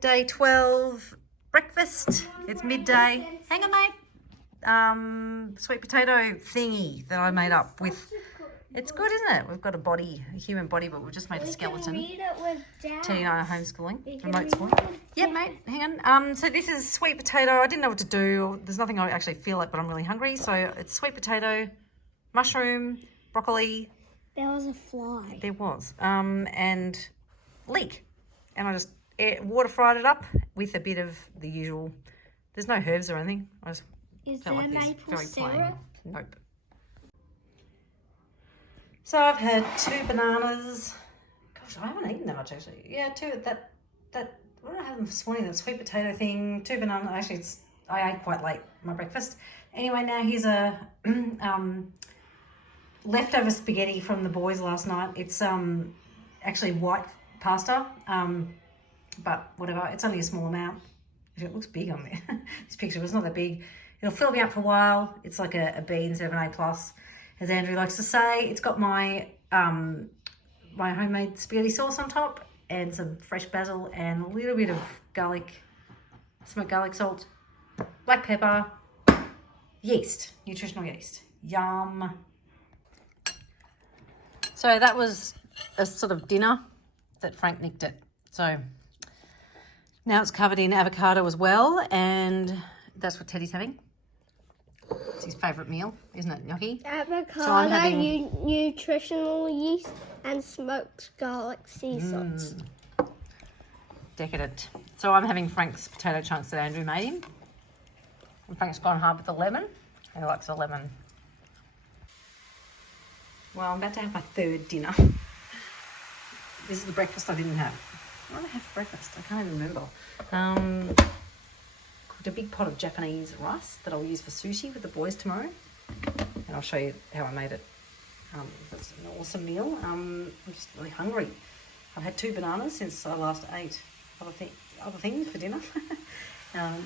day 12 breakfast. It's midday. Hang on, mate. Sweet potato thingy that I made up with. It's good, isn't it? We've got a human body, but we've just made a skeleton. Read it with Dad. Teddy and I are homeschooling, remote schooling. Yep, mate. Hang on. So this is sweet potato. I didn't know what to do. There's nothing I actually feel like, but I'm really hungry. So it's sweet potato, mushroom, broccoli. There was a fly. There was. And leek. And I just water fried it up with a bit of the usual. There's no herbs or anything. I just Is felt there like this. maple Very plain. syrup? Nope. So I've had 2 bananas. Gosh, I haven't eaten that much actually. Yeah, 2. What did I have this morning? That sweet potato thing. 2 bananas. Actually, I ate quite late my breakfast. Anyway, now here's a leftover spaghetti from the boys last night. It's actually white pasta, but whatever. It's only a small amount. It looks big on there. This picture was not that big. It'll fill me up for a while. It's like a B and 7A plus, as Andrew likes to say. It's got my my homemade spaghetti sauce on top and some fresh basil and a little bit of garlic, smoked garlic salt, black pepper, yeast, nutritional yeast. Yum. So that was a sort of dinner that Frank nicked it. So now it's covered in avocado as well, and that's what Teddy's having. It's his favourite meal, isn't it, Gnocchi? Avocado, So I'm having nutritional yeast, and smoked garlic sea salt. Decadent. So I'm having Frank's potato chunks that Andrew made him. And Frank's gone hard with the lemon. He likes the lemon. Well, I'm about to have my 3rd dinner. This is the breakfast I didn't have. What did I have for breakfast? I can't even remember. Cooked a big pot of Japanese rice that I'll use for sushi with the boys tomorrow. And I'll show you how I made it. That's an awesome meal. I'm just really hungry. I've had 2 bananas since I last ate other things for dinner. And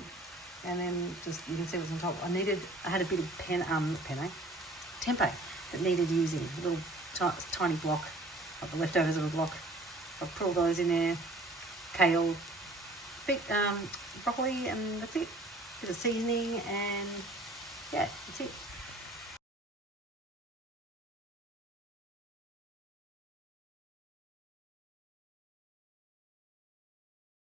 then just, you can see what's on top. I had a bit of tempeh that needed using. A little tiny block, like the leftovers of a block. I've put all those in there. Kale, bit broccoli, and that's it. Bit of seasoning, and yeah, that's it.